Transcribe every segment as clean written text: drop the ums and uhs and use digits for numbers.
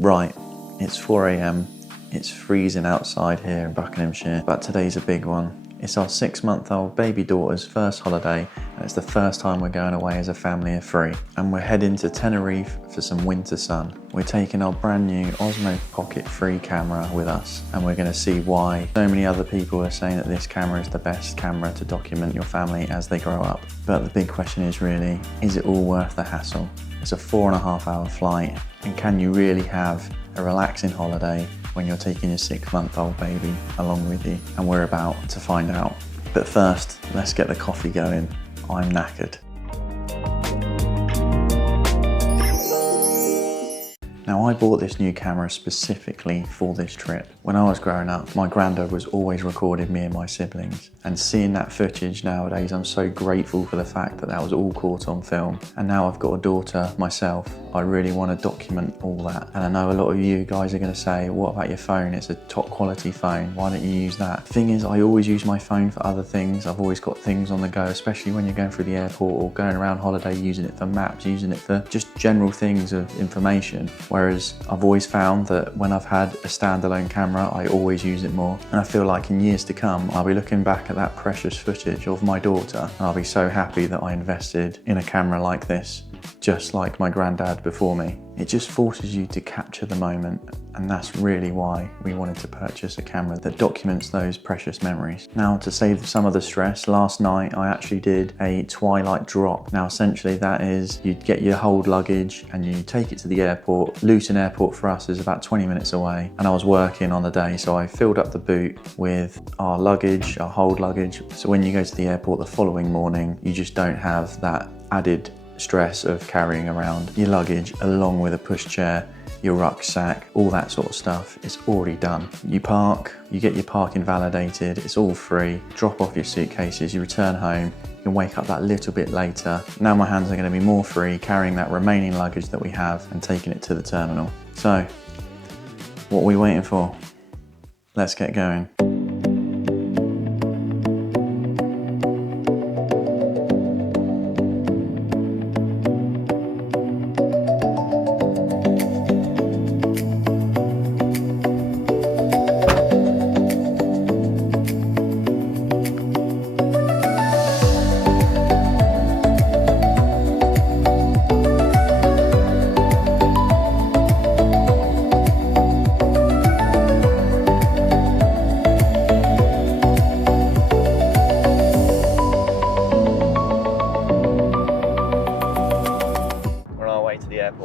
Right, it's 4 AM. It's freezing outside here in Buckinghamshire, but today's a big one. It's our 6-month-old baby daughter's first holiday, and it's the first time we're going away as a family of 3. And we're heading to Tenerife for some winter sun. We're taking our brand new Osmo Pocket 3 camera with us, and we're going to see why so many other people are saying that this camera is the best camera to document your family as they grow up. But the big question is really, is it all worth the hassle? It's a 4.5-hour flight, and can you really have a relaxing holiday when you're taking your 6-month-old baby along with you? And we're about to find out. But first, let's get the coffee going. I'm knackered. Now, I bought this new camera specifically for this trip. When I was growing up, my granddad was always recording me and my siblings. And seeing that footage nowadays, I'm so grateful for the fact that that was all caught on film. And now I've got a daughter myself, I really want to document all that. And I know a lot of you guys are going to say, what about your phone? It's a top quality phone. Why don't you use that? The thing is, I always use my phone for other things. I've always got things on the go, especially when you're going through the airport or going around holiday, using it for maps, using it for just general things of information. Whereas I've always found that when I've had a standalone camera, I always use it more. And I feel like in years to come, I'll be looking back at that precious footage of my daughter, and I'll be so happy that I invested in a camera like this, just like my granddad before me. It just forces you to capture the moment, and that's really why we wanted to purchase a camera that documents those precious memories. Now, to save some of the stress, last night I actually did a Twilight drop. Now, essentially that is, you get your hold luggage and you take it to the airport. Luton airport for us is about 20 minutes away, and I was working on the day, so I filled up the boot with our luggage, our hold luggage. So when you go to the airport the following morning, you just don't have that added stress of carrying around your luggage along with a pushchair, your rucksack, all that sort of stuff. It's already done. You park, you get your parking validated, it's all free. Drop off your suitcases, you return home, you can wake up that little bit later. Now my hands are going to be more free carrying that remaining luggage that we have and taking it to the terminal. So, what are we waiting for? Let's get going.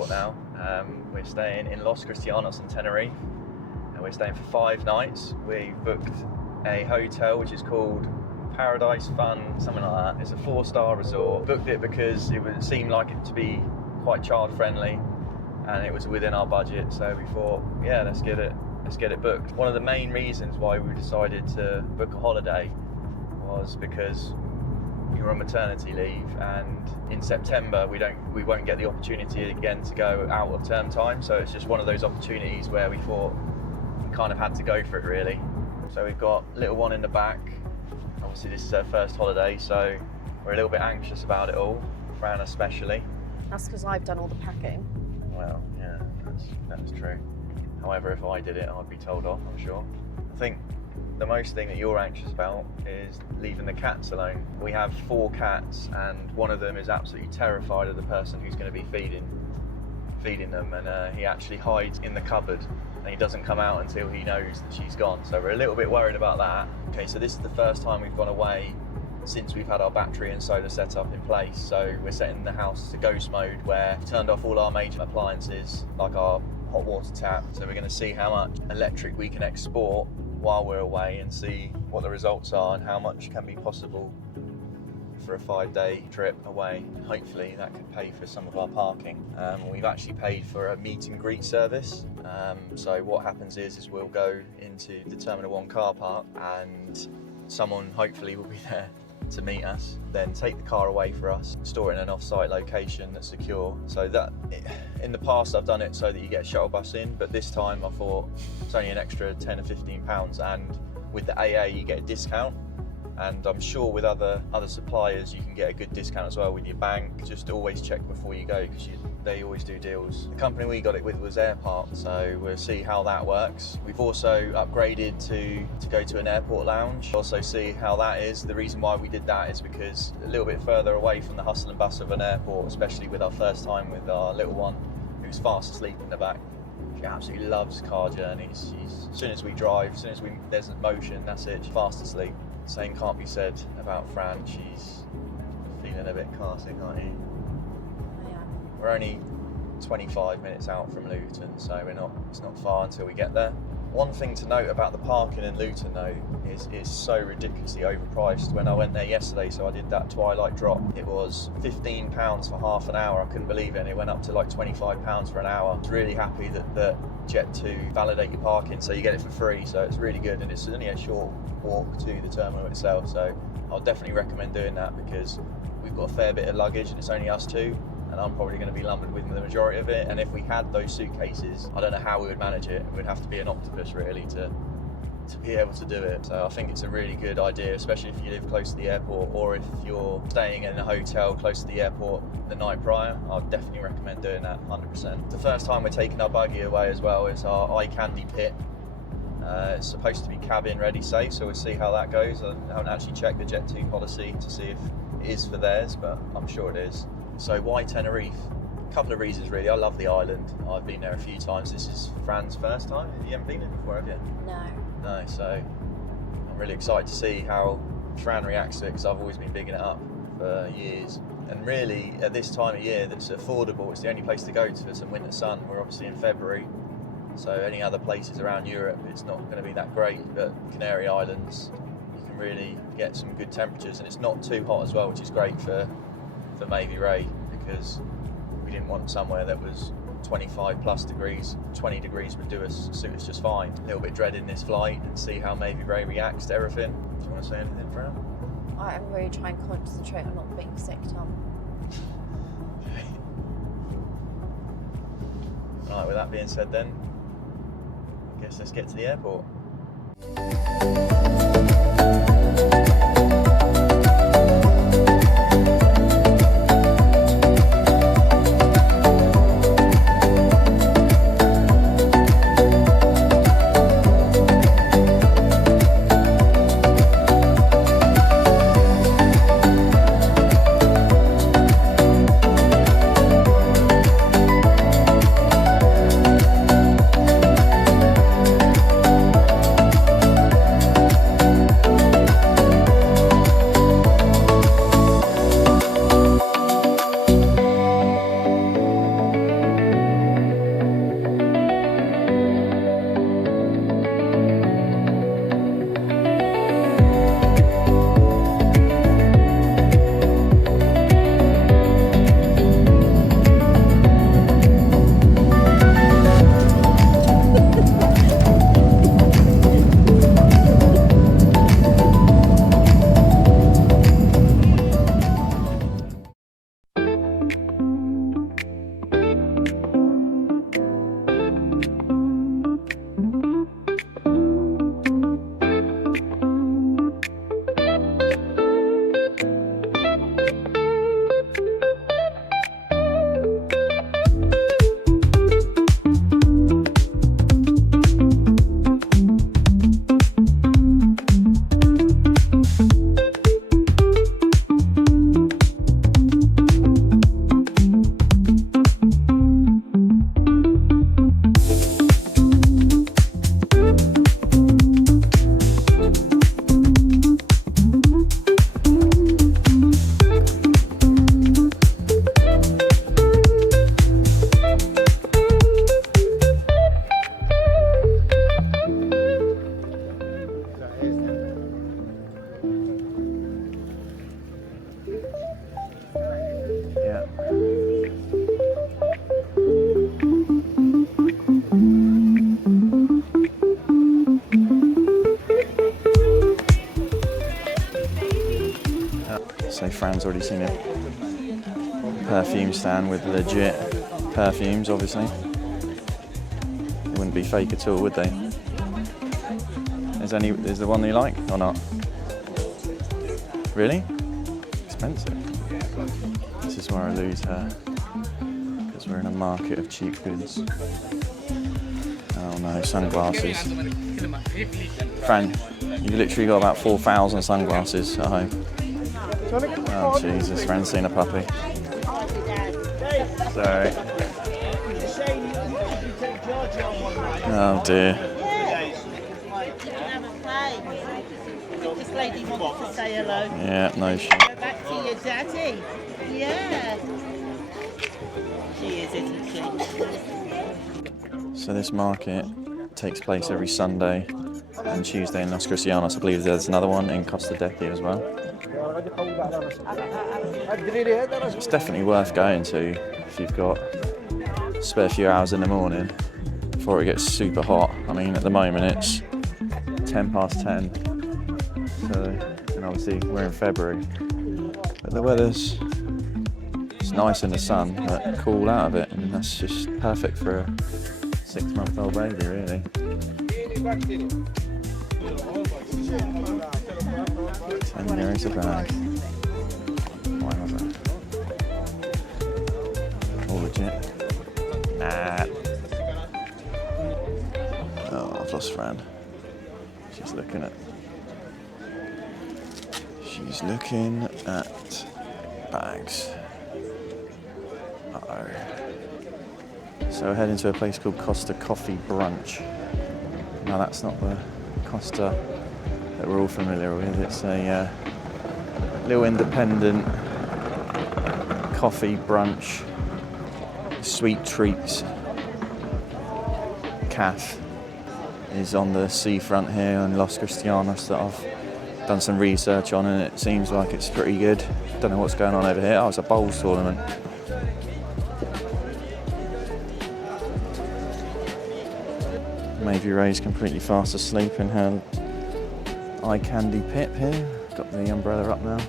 Now we're staying in Los Cristianos in Tenerife, and we're staying for 5 nights. We booked a hotel which is called Paradise Fun, something like that. It's a 4-star resort. Booked it because it seemed like it to be quite child friendly, and it was within our budget, so we thought, yeah, let's get it booked. One of the main reasons why we decided to book a holiday was because you're on maternity leave, and in September we won't get the opportunity again to go out of term time, so it's just one of those opportunities where we thought we kind of had to go for it really. So we've got little one in the back. Obviously this is her first holiday, so we're a little bit anxious about it all, Fran especially. That's because I've done all the packing. Well, yeah, that's true. However, if I did it, I'd be told off, I'm sure. I think the most thing that you're anxious about is leaving the cats alone. We have 4 cats, and one of them is absolutely terrified of the person who's going to be feeding them, and he actually hides in the cupboard, and he doesn't come out until he knows that she's gone. So we're a little bit worried about that. Okay, so this is the first time we've gone away since we've had our battery and solar set up in place. So we're setting the house to ghost mode, where we've turned off all our major appliances, like our hot water tap. So we're going to see how much electric we can export while we're away, and see what the results are and how much can be possible for a 5-day trip away. Hopefully that could pay for some of our parking. We've actually paid for a meet and greet service. So what happens is we'll go into the Terminal 1 car park, and someone hopefully will be there to meet us, then take the car away for us, store it in an off-site location that's secure. So that, in the past I've done it so that you get a shuttle bus in, but this time I thought it's only an extra 10 or 15 pounds, and with the AA you get a discount, and I'm sure with other suppliers you can get a good discount as well with your bank. Just always check before you go, because they always do deals. The company we got it with was Airpark, so we'll see how that works. We've also upgraded to go to an airport lounge, also see how that is. The reason why we did that is because a little bit further away from the hustle and bustle of an airport, especially with our first time with our little one, who's fast asleep in the back. She absolutely loves car journeys. As soon as we drive, as soon as there's motion, that's it, she's fast asleep. Same can't be said about Fran. She's feeling a bit car sick, aren't you? Yeah. We're only 25 minutes out from Luton, so it's not far until we get there. One thing to note about the parking in Luton though is it's so ridiculously overpriced. When I went there yesterday, so I did that Twilight drop, it was £15 for half an hour. I couldn't believe it, and it went up to like £25 for an hour. I was really happy that Jet2 validate your parking, so you get it for free, so it's really good, and it's only a short walk to the terminal itself, so I'll definitely recommend doing that because we've got a fair bit of luggage and it's only us two, and I'm probably going to be lumbered with the majority of it. And if we had those suitcases, I don't know how we would manage it. We'd have to be an octopus really to be able to do it. So I think it's a really good idea, especially if you live close to the airport, or if you're staying in a hotel close to the airport the night prior. I'd definitely recommend doing that 100%. The first time we're taking our buggy away as well is our iCandy pit. It's supposed to be cabin ready safe, so we'll see how that goes. I haven't actually checked the Jet2 policy to see if it is for theirs, but I'm sure it is. So why Tenerife? A couple of reasons really. I love the island. I've been there a few times. This is Fran's first time. You haven't been there before, have you? No. No, so I'm really excited to see how Fran reacts to it because I've always been bigging it up for years. And really, at this time of year that's affordable, it's the only place to go to for some winter sun. We're obviously in February, so any other places around Europe, it's not going to be that great, but Canary Islands, you can really get some good temperatures, and it's not too hot as well, which is great for Maybe Ray, because we didn't want somewhere that was 25 plus degrees. 20 degrees would suit us just fine. A little bit dreading this flight and see how Maybe Ray reacts to everything. Do you want to say anything, Fran? I'm really trying to concentrate on not being sick, Tom. Right, with that being said then, I guess let's get to the airport. So Fran's already seen a perfume stand with legit perfumes, obviously. They wouldn't be fake at all, would they? Is the one that you like or not? Really? Expensive. This is where I lose her. Because So we're in a market of cheap goods. Oh no, sunglasses. Fran, you've literally got about 4,000 sunglasses at home. Oh Jesus, Fran's seen a puppy. Sorry. Oh dear. This lady wants to say hello. Yeah, no shit. Go back to your daddy. Yeah. She is, isn't she? So this market takes place every Sunday and Tuesday in Los Cristianos. I believe there's another one in Costa Decky as well. It's definitely worth going to if you've got a spare few hours in the morning before it gets super hot. I mean, at the moment it's 10 past 10, so, and obviously we're in February, but the weather's, it's nice in the sun, but cool out of it, and that's just perfect for a 6-month-old baby, really. 10 euros a bag. Why was that? All legit. Nah. Oh, I've lost Fran. She's looking at bags. Uh-oh. So we're heading to a place called Costa Coffee Brunch. Now that's not the Costa that we're all familiar with. It's a little independent coffee brunch, sweet treats cafe is on the seafront here in Los Cristianos that I've done some research on, and it seems like it's pretty good. Don't know what's going on over here. Oh, it's a bowls tournament. Maybe Ray's completely fast asleep in her iCandy Pip here. Got the umbrella up now.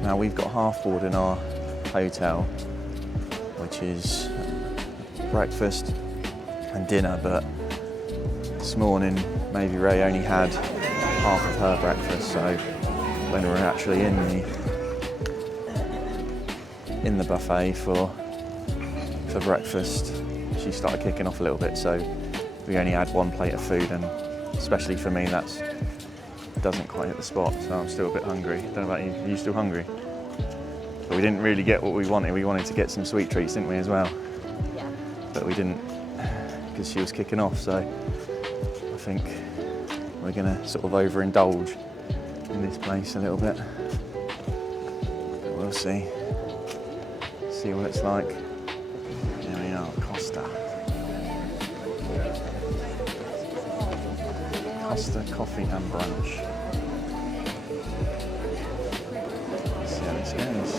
Now we've got half board in our hotel, which is breakfast and dinner, but this morning maybe Ray only had half of her breakfast, so when we were actually in the buffet for breakfast, she started kicking off a little bit, so we only had one plate of food, and especially for me that doesn't quite hit the spot, so I'm still a bit hungry. Don't know about you, are you still hungry? But we didn't really get what we wanted. We wanted to get some sweet treats, didn't we, as well? Yeah. But we didn't, because she was kicking off, so I think we're gonna sort of overindulge in this place a little bit. But we'll see what it's like. Here we are, Costa Coffee and Brunch. Let's see how this goes.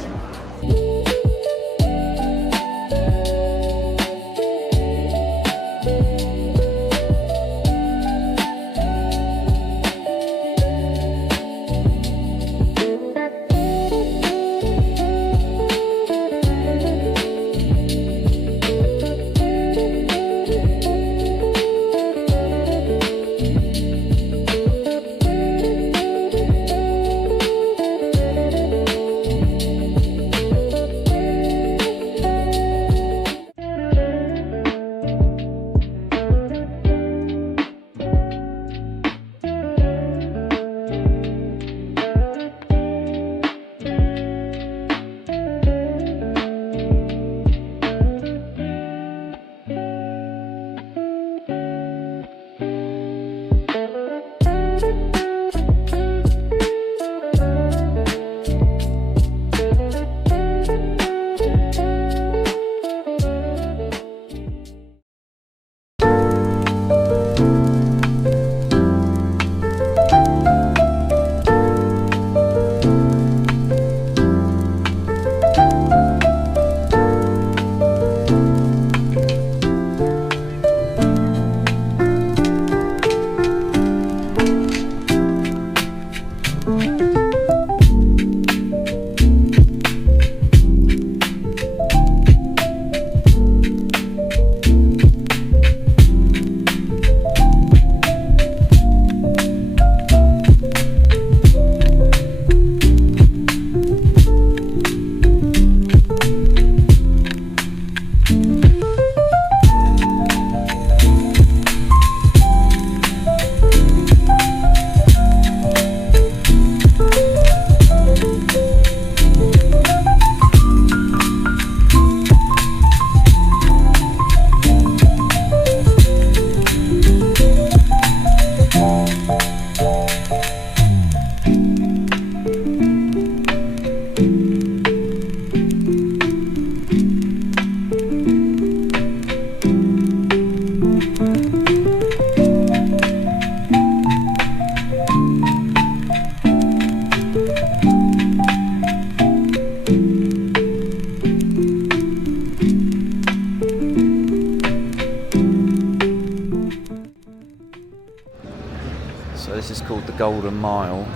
Golden Mile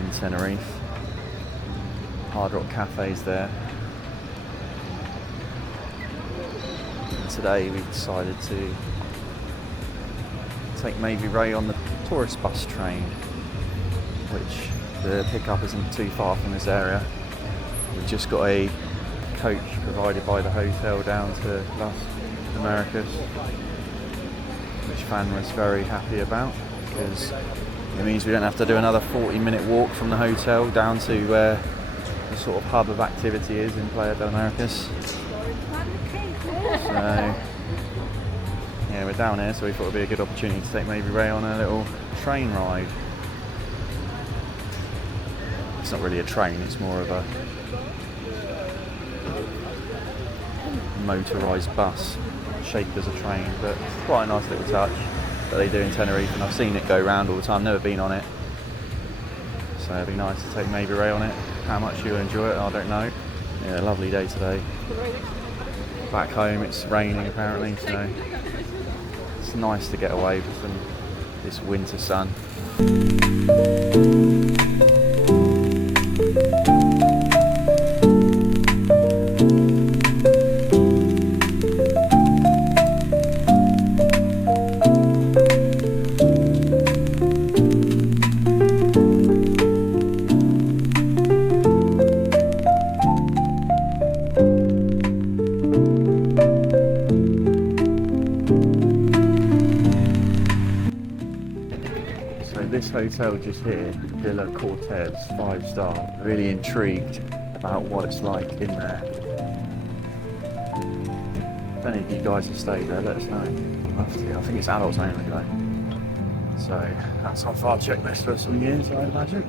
in Tenerife. Hard Rock Cafe's there. And today we decided to take maybe Ray on the tourist bus train, which the pickup isn't too far from this area. We've just got a coach provided by the hotel down to Los Cristianos, which Fan was very happy about because it means we don't have to do another 40-minute walk from the hotel down to where the sort of hub of activity is in Playa del Americas. So yeah, we're down here, so we thought it'd be a good opportunity to take maybe Ray on a little train ride. It's not really a train, it's more of a motorised bus shaped as a train, but it's quite a nice little touch that they do in Tenerife, and I've seen it go round all the time, never been on it. So it'd be nice to take maybe Ray on it. How much you'll enjoy it, I don't know. Yeah, lovely day today. Back home it's raining apparently, so it's nice to get away from this winter sun. This hotel just here, Villa Cortez, 5-star. Really intrigued about what it's like in there. If any of you guys have stayed there, let us know. I'd love to. I think it's adults only though. So that's off our checklist for some years, I imagine.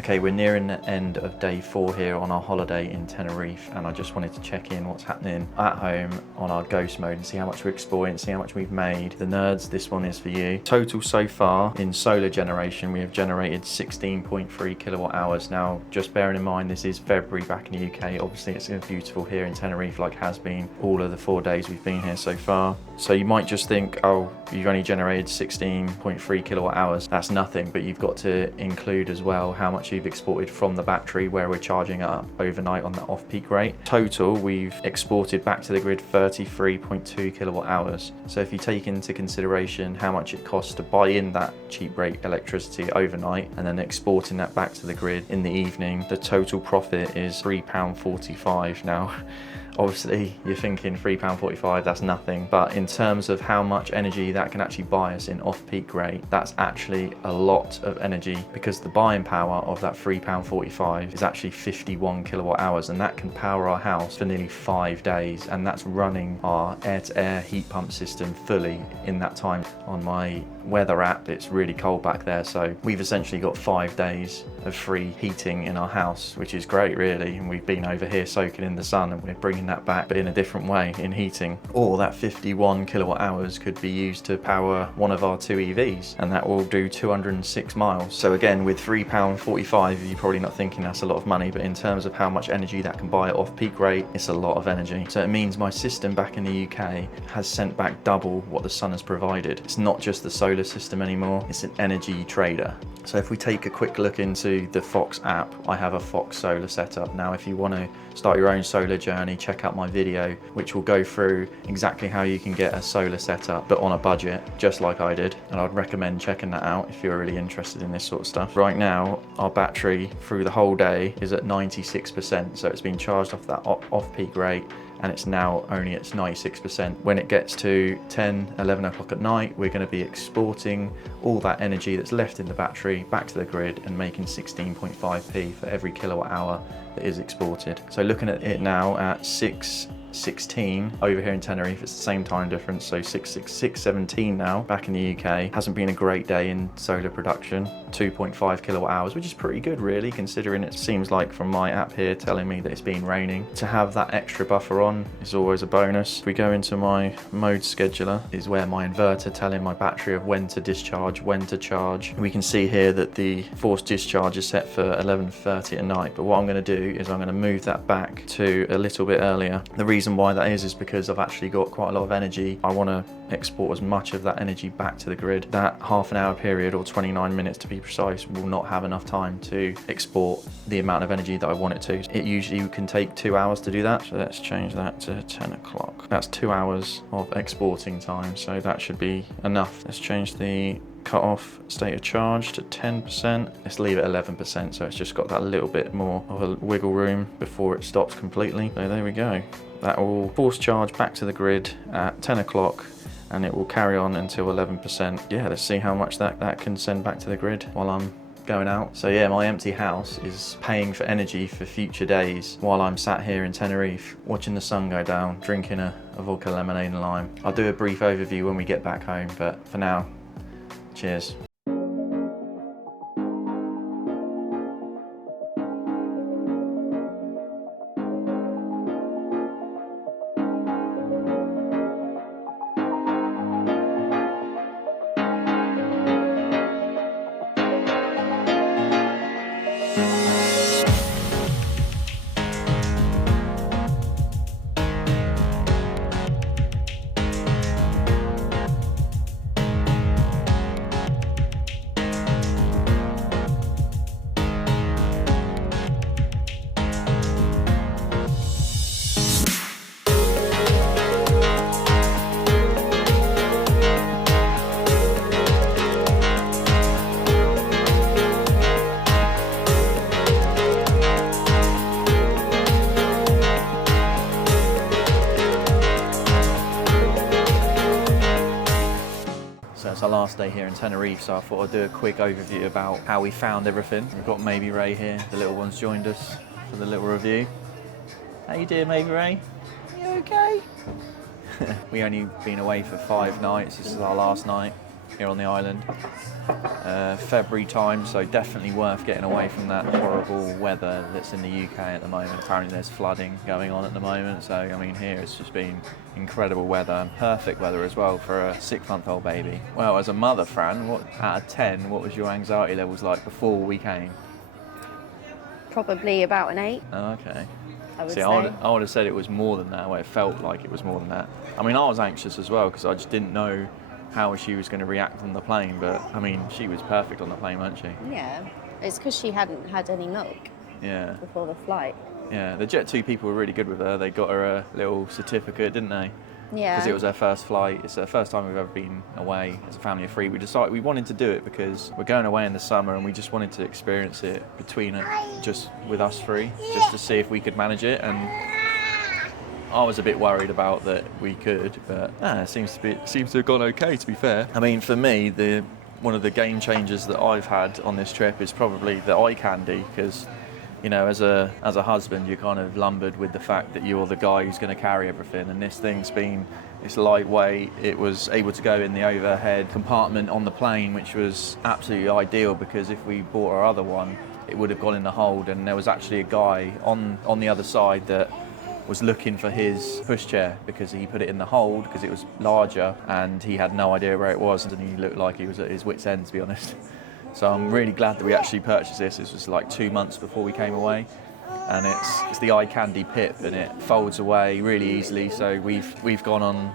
Okay, we're nearing the end of day 4 here on our holiday in Tenerife, and I just wanted to check in what's happening at home on our ghost mode and see how much we're exploring, see how much we've made. The nerds, this one is for you. Total so far in solar generation, we have generated 16.3 kilowatt hours. Now, just bearing in mind this is February back in the UK, obviously it's beautiful here in Tenerife like has been all of the 4 days we've been here so far. So you might just think, oh, you've only generated 16.3 kilowatt hours. That's nothing, but you've got to include as well how much you've exported from the battery where we're charging it up overnight on the off-peak rate. Total, we've exported back to the grid 33.2 kilowatt hours. So if you take into consideration how much it costs to buy in that cheap rate electricity overnight and then exporting that back to the grid in the evening, the total profit is £3.45. Now, obviously you're thinking £3.45, that's nothing, but in terms of how much energy that can actually buy us in off-peak rate, that's actually a lot of energy, because the buying power of that £3.45 is actually 51 kilowatt hours, and that can power our house for nearly 5 days, and that's running our air-to-air heat pump system fully in that time. On my weather app, it's really cold back there, so we've essentially got 5 days of free heating in our house, which is great really, and we've been over here soaking in the sun and we're bringing charging that back, but in a different way, in heating. Or that 51 kilowatt hours could be used to power one of our 2 EVs, and that will do 206 miles. So again, with £3.45, you're probably not thinking that's a lot of money, but in terms of how much energy that can buy at off-peak rate, it's a lot of energy. So it means my system back in the UK has sent back double what the sun has provided. It's not just the solar system anymore, it's an energy trader. So if we take a quick look into the Fox app, I have a Fox solar setup. Now, if you want to start your own solar journey, check out my video, which will go through exactly how you can get a solar setup, but on a budget, just like I did. And I'd recommend checking that out if you're really interested in this sort of stuff. Right now, our battery through the whole day is at 96%. So it's been charged off that off-peak rate, and it's now only at 96%. When it gets to 10, 11 o'clock at night, we're going to be exporting all that energy that's left in the battery back to the grid and making 16.5p for every kilowatt hour that is exported. So looking at it now at 6:16 over here in Tenerife, it's the same time difference, so 6:17 now back in the UK. Hasn't been a great day in solar production, 2.5 kilowatt hours, which is pretty good really, considering it seems like from my app here telling me that it's been raining. To have that extra buffer on is always a bonus. If we go into my mode scheduler, is where my inverter telling my battery of when to discharge, when to charge. We can see here that the forced discharge is set for 11:30 at night, but what I'm going to do is I'm going to move that back to a little bit earlier. The reason why that is because I've actually got quite a lot of energy. I want to export as much of that energy back to the grid. That half an hour period, or 29 minutes to be precise, will not have enough time to export the amount of energy that I want it to. It usually can take 2 hours to do that. So let's change that to 10 o'clock. That's 2 hours of exporting time, so that should be enough. Let's change the cut off state of charge to 10%. Let's leave it 11%, so it's just got that little bit more of a wiggle room before it stops completely. So there we go. That will force charge back to the grid at 10 o'clock, and it will carry on until 11%. Yeah, let's see how much that can send back to the grid while I'm going out. So yeah, my empty house is paying for energy for future days while I'm sat here in Tenerife watching the sun go down, drinking a vodka lemonade and lime. I'll do a brief overview when we get back home, but for now, cheers. It's our last day here in Tenerife, so I thought I'd do a quick overview about how we found everything. We've got Maybe Ray here, the little one's joined us for the little review. How you doing, Maybe Ray? You okay? We only been away for 5 nights, this is our last night here on the island. February time, so definitely worth getting away from that horrible weather that's in the UK at the moment. Apparently there's flooding going on at the moment, so I mean here it's just been incredible weather, and perfect weather as well for a 6-month-old baby. Well, as a mother, Fran, what out of 10, what was your anxiety levels like before we came? Probably about an 8. Oh, okay. I would See, say. I would have said it was more than that, well, it felt like it was more than that. I mean, I was anxious as well because I just didn't know how she was going to react on the plane, but I mean, she was perfect on the plane, wasn't she? Yeah, it's because she hadn't had any milk before the flight. Yeah, the Jet2 people were really good with her. They got her a little certificate, didn't they? Yeah. Because it was her first flight. It's the first time we've ever been away as a family of 3. We decided we wanted to do it because we're going away in the summer and we just wanted to experience it between it, just with us 3, just to see if we could manage it. And I was a bit worried about that we could, but it seems to have gone okay, to be fair. I mean, for me, one of the game changers that I've had on this trip is probably the iCandy, because you know, as a husband, you're kind of lumbered with the fact that you're the guy who's going to carry everything, and this thing's it's lightweight. It was able to go in the overhead compartment on the plane, which was absolutely ideal, because if we bought our other one, it would have gone in the hold, and there was actually a guy on the other side that was looking for his pushchair because he put it in the hold because it was larger and he had no idea where it was, and he looked like he was at his wit's end, to be honest. So I'm really glad that we actually purchased this. This was like 2 months before we came away, and it's the iCandy Pip, and it folds away really easily. So we've gone on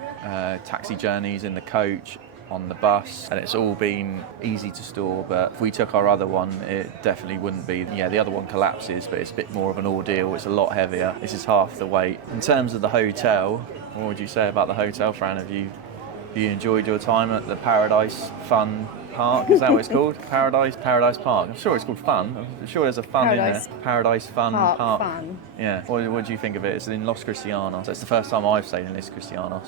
taxi journeys in the coach, on the bus, and it's all been easy to store. But if we took our other one, it definitely wouldn't be. Yeah, the other one collapses, but it's a bit more of an ordeal. It's a lot heavier. This is half the weight. In terms of the hotel, what would you say about the hotel, Fran? Have you enjoyed your time at the Paradise Fun Park? Is that what it's called? Paradise Park. I'm sure it's called Fun. I'm sure there's a fun in there. Paradise Fun Park. Fun. Yeah. What do you think of it? It's in Los Cristianos. So it's the first time I've stayed in Los Cristianos.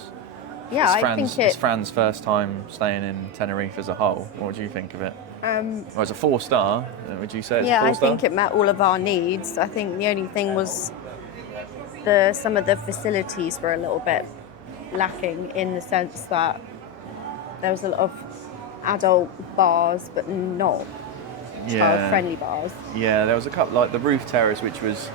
Yeah, It's Fran's first time staying in Tenerife as a whole. What do you think of it? Well, it's a 4-star. Would you say it's a 4-star? Yeah, I think it met all of our needs. I think the only thing was some of the facilities were a little bit lacking, in the sense that there was a lot of adult bars, but not child-friendly bars. Yeah, there was a couple, like the roof terrace, which was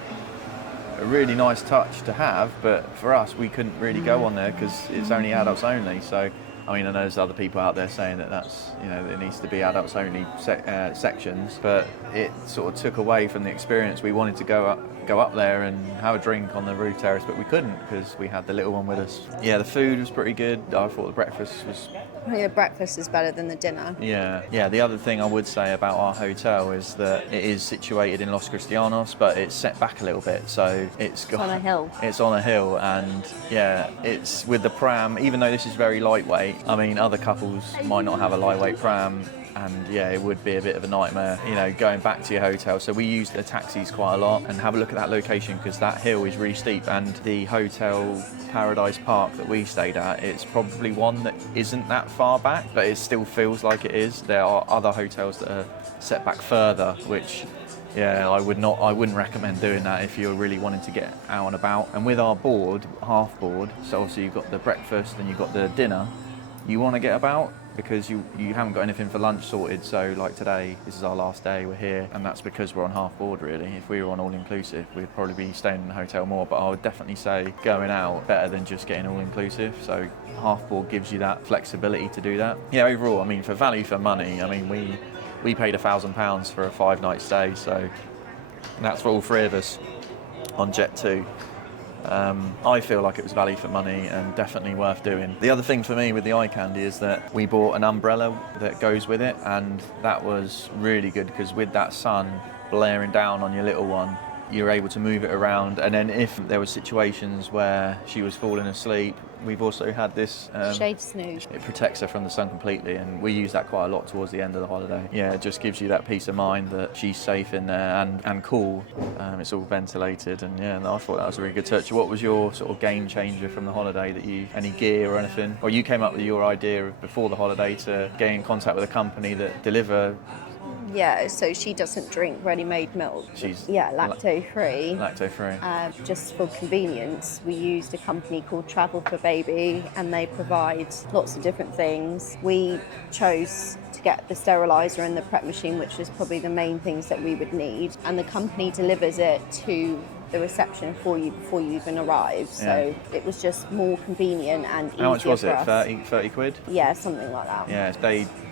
a really nice touch to have, but for us, we couldn't really go on there because it's only adults only. So, I mean, I know there's other people out there saying that that's, you know, it needs to be adults only sections, but it sort of took away from the experience. We wanted to go up there and have a drink on the roof terrace, but we couldn't because we had the little one with us. Yeah, the food was pretty good. I thought the breakfast was... I think the breakfast is better than the dinner. Yeah. The other thing I would say about our hotel is that it is situated in Los Cristianos, but it's set back a little bit, so it's on a hill. It's on a hill, and yeah, it's with the pram. Even though this is very lightweight, I mean, other couples might not have a lightweight pram. And yeah, it would be a bit of a nightmare, you know, going back to your hotel. So we use the taxis quite a lot, and have a look at that location because that hill is really steep. And the hotel Paradise Park that we stayed at, it's probably one that isn't that far back, but it still feels like it is. There are other hotels that are set back further, which, yeah, I wouldn't recommend doing that if you're really wanting to get out and about. And with our board, half board, so obviously you've got the breakfast and you've got the dinner, you want to get about, because you haven't got anything for lunch sorted. So like today, this is our last day, we're here, and that's because we're on half board really. If we were on all inclusive, we'd probably be staying in the hotel more, but I would definitely say going out better than just getting all inclusive. So half board gives you that flexibility to do that. Yeah, overall, I mean, for value for money, I mean, we paid £1,000 for a 5-night stay, so that's for all 3 of us on Jet 2. I feel like it was value for money and definitely worth doing. The other thing for me with the iCandy is that we bought an umbrella that goes with it, and that was really good because with that sun blaring down on your little one, you're able to move it around. And then if there were situations where she was falling asleep, we've also had this shade snooze. It protects her from the sun completely, and we use that quite a lot towards the end of the holiday. Yeah, it just gives you that peace of mind that she's safe in there and cool. It's all ventilated, and yeah, I thought that was a really good touch. What was your sort of game changer from the holiday? Any gear or anything? Or you came up with your idea before the holiday to get in contact with a company that deliver. Yeah, so she doesn't drink ready-made milk. She's lacto-free. Lacto-free. Just for convenience, we used a company called Travel4Baby, and they provide lots of different things. We chose to get the steriliser and the prep machine, which is probably the main things that we would need. And the company delivers it to the reception for you before you even arrive. So it was just more convenient and easier. How much was for it? us. 30 quid? Yeah, something like that. Yeah,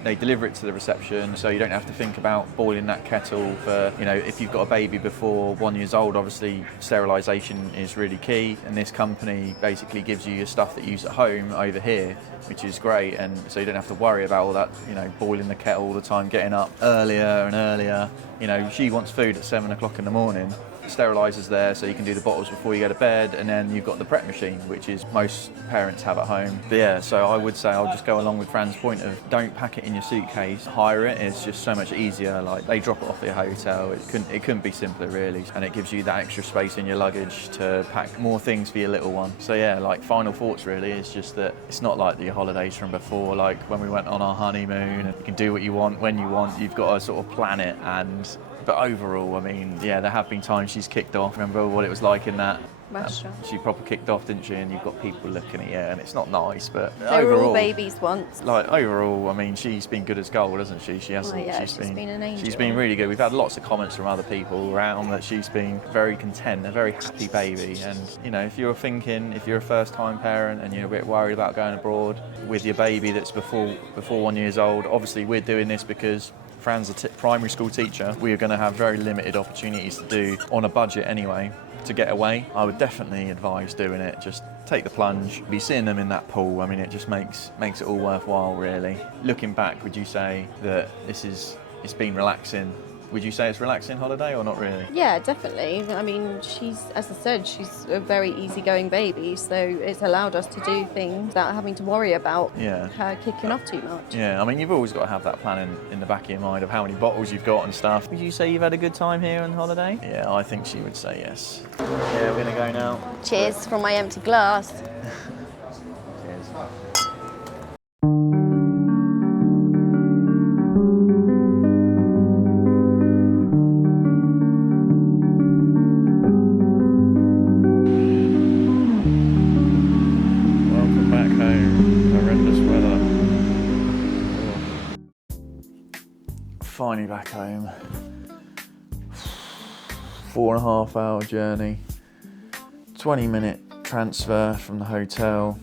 they deliver it to the reception, so you don't have to think about boiling that kettle for, you know, if you've got a baby before 1 year old, obviously sterilisation is really key, and this company basically gives you your stuff that you use at home over here, which is great, and so you don't have to worry about all that, you know, boiling the kettle all the time, getting up earlier and earlier. You know, she wants food at 7 o'clock in the morning. Steriliser's there, so you can do the bottles before you go to bed, and then you've got the prep machine, which is most parents have at home. But yeah, so I would say I'll just go along with Fran's point of don't pack it in your suitcase, hire it. It's just so much easier. Like, they drop it off at your hotel. It couldn't be simpler really, and it gives you that extra space in your luggage to pack more things for your little one. So yeah, like, final thoughts really is just that it's not like the holidays from before, like when we went on our honeymoon, and you can do what you want when you want. You've got to sort of plan it, and But overall, I mean, yeah, there have been times she's kicked off. Remember what it was like in that Restaurant. she proper kicked off, didn't she? And you've got people looking at you, and it's not nice. But They overall, were all babies once. like overall, I mean, she's been good as gold, hasn't she? She hasn't. Oh, yeah, she's been an angel. She's been really good. We've had lots of comments from other people around that she's been very content, a very happy baby. And you know, if you're a first-time parent and you're a bit worried about going abroad with your baby that's before 1 year old, obviously we're doing this because Fran's a primary school teacher. We are going to have very limited opportunities to do on a budget anyway. To get away, I would definitely advise doing it. Just take the plunge, be seeing them in that pool. I mean, it just makes it all worthwhile, really. Looking back, would you say that it's been relaxing? Would you say it's relaxing holiday or not really? Yeah, definitely. I mean, as I said, she's a very easygoing baby, so it's allowed us to do things without having to worry about her kicking off too much. Yeah, I mean, you've always got to have that plan in the back of your mind of how many bottles you've got and stuff. Would you say you've had a good time here on holiday? Yeah, I think she would say yes. Yeah, we're gonna go now. Cheers from my empty glass. Cheers. Finally back home. 4.5 hour journey, 20-minute transfer from the hotel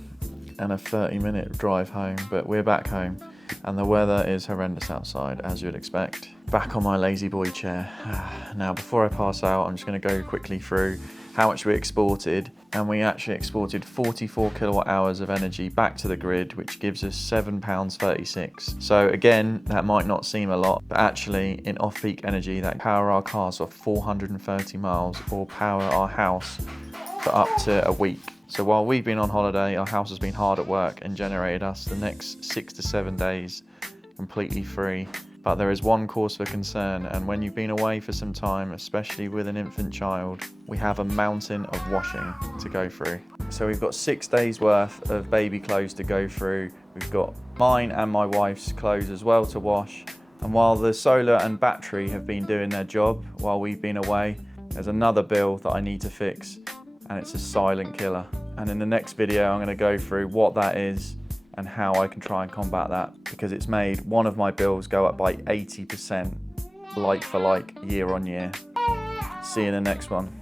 and a 30-minute drive home, but we're back home and the weather is horrendous outside, as you'd expect. Back on my lazy boy chair. Now, before I pass out, I'm just going to go quickly through how much we exported, and we actually exported 44 kilowatt hours of energy back to the grid, which gives us £7.36. So again, that might not seem a lot, but actually in off-peak energy, that power our cars for 430 miles or power our house for up to a week. So while we've been on holiday, our house has been hard at work and generated us the next 6 to 7 days completely free. But there is one cause for concern, and when you've been away for some time, especially with an infant child, we have a mountain of washing to go through. So we've got 6 days worth of baby clothes to go through. We've got mine and my wife's clothes as well to wash. And while the solar and battery have been doing their job while we've been away, there's another bill that I need to fix, and it's a silent killer. And in the next video, I'm going to go through what that is and how I can try and combat that, because it's made one of my bills go up by 80% like for like year on year. See you in the next one.